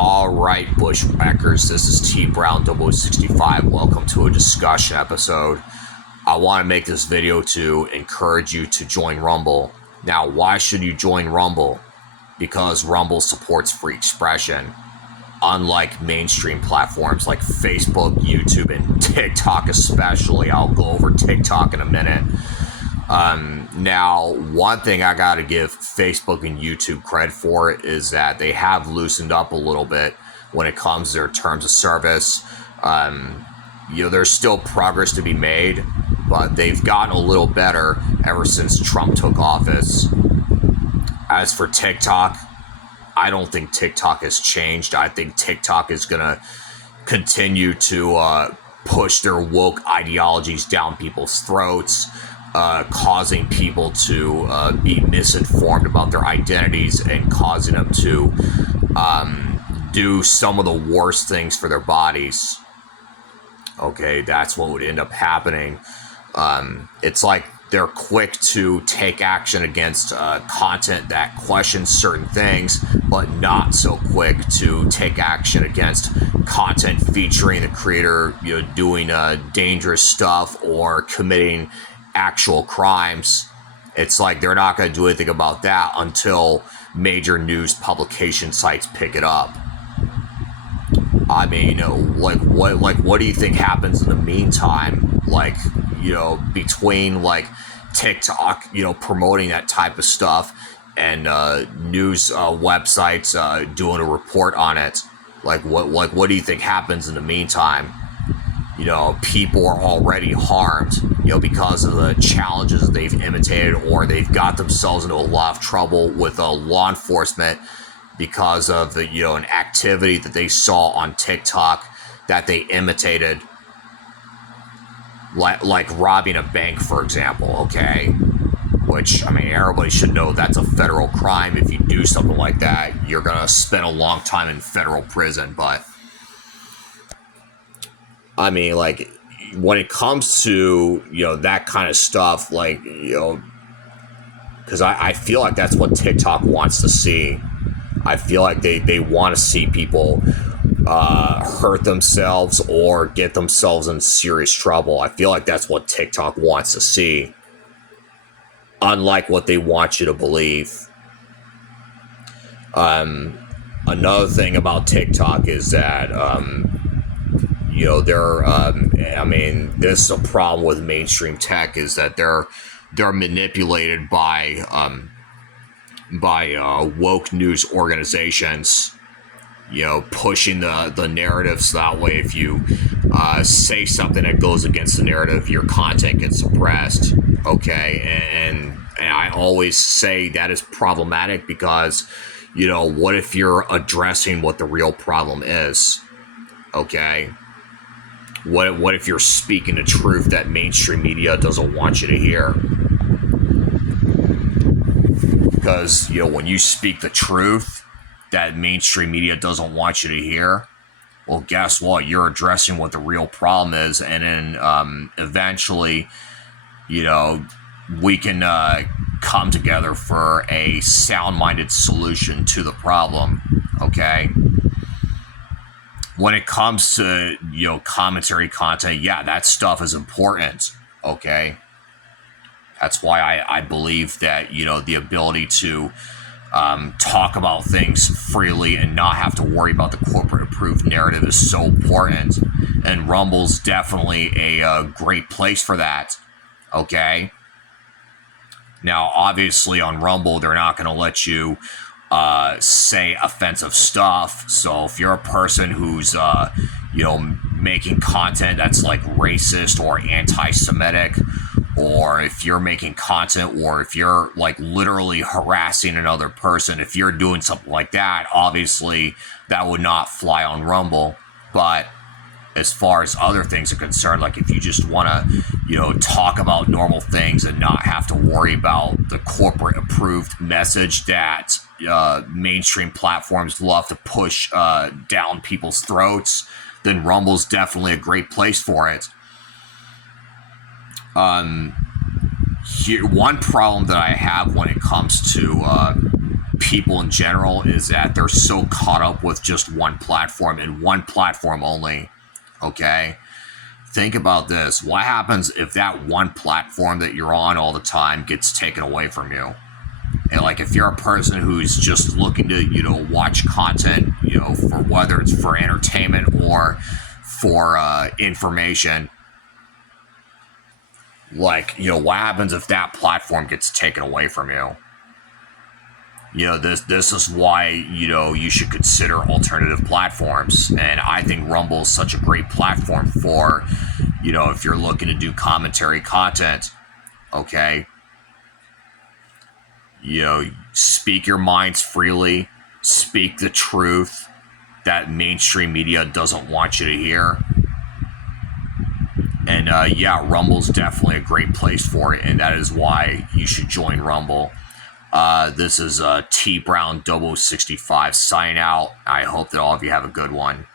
All right, Bushwhackers, this is TBrown0065. Welcome to a discussion episode. I want to make this video to encourage you to join Rumble. Now, why should you join Rumble? Because Rumble supports free expression. Unlike mainstream platforms like Facebook, YouTube, and TikTok especially. I'll go over TikTok in a minute. Now, one thing I got to give Facebook and YouTube credit for is that they have loosened up a little bit when it comes to their terms of service. There's still progress to be made, but they've gotten a little better ever since Trump took office. As for TikTok, I don't think TikTok has changed. I think TikTok is going to continue to push their woke ideologies down people's throats. Causing people to be misinformed about their identities and causing them to do some of the worst things for their bodies. Okay, that's what would end up happening. It's like they're quick to take action against content that questions certain things, but not so quick to take action against content featuring the creator, doing dangerous stuff or committing actual crimes. It's like they're not going to do anything about that until major news publication sites pick it up. I mean, what do you think happens in the meantime? Between TikTok, promoting that type of stuff and news websites doing a report on it. What do you think happens in the meantime? People are already harmed, because of the challenges they've imitated, or they've got themselves into a lot of trouble with law enforcement because of the, an activity that they saw on TikTok that they imitated, like robbing a bank, for example, okay? Which, everybody should know that's a federal crime. If you do something like that, you're going to spend a long time in federal prison, but when it comes to, that kind of stuff, because I feel like that's what TikTok wants to see. I feel like they want to see people hurt themselves or get themselves in serious trouble. I feel like that's what TikTok wants to see, unlike what they want you to believe. Another thing about TikTok is that this is a problem with mainstream tech, is that they're manipulated by woke news organizations, pushing the narrative, so that way if you say something that goes against the narrative, your content gets suppressed. Okay, and I always say that is problematic because, what if you're addressing what the real problem is? Okay. What if you're speaking the truth that mainstream media doesn't want you to hear? Because, when you speak the truth that mainstream media doesn't want you to hear, well, guess what? You're addressing what the real problem is, and then eventually, we can come together for a sound-minded solution to the problem, okay? When it comes to, commentary content, yeah, that stuff is important, okay? That's why I believe that, the ability to talk about things freely and not have to worry about the corporate-approved narrative is so important. And Rumble's definitely a great place for that, okay? Now, obviously, on Rumble, they're not going to let you say offensive stuff. So if you're a person who's making content that's racist or anti-Semitic, or if you're making content, or if you're literally harassing another person, if you're doing something like that, obviously that would not fly on Rumble. But as far as other things are concerned, if you just want to, talk about normal things and not have to worry about the corporate approved message that mainstream platforms love to push down people's throats, then Rumble's definitely a great place for it. One problem that I have when it comes to people in general is that they're so caught up with just one platform and one platform only. Okay? Think about this. What happens if that one platform that you're on all the time gets taken away from you? And like, if you're a person who's just looking to, watch content, for whether it's for entertainment or for information, like, what happens if that platform gets taken away from you? This is why, you should consider alternative platforms. And I think Rumble is such a great platform for, if you're looking to do commentary content, okay? Speak your minds freely, speak the truth that mainstream media doesn't want you to hear. And Rumble's definitely a great place for it, and that is why you should join Rumble. This is TBrown0065 signing out. I hope that all of you have a good one.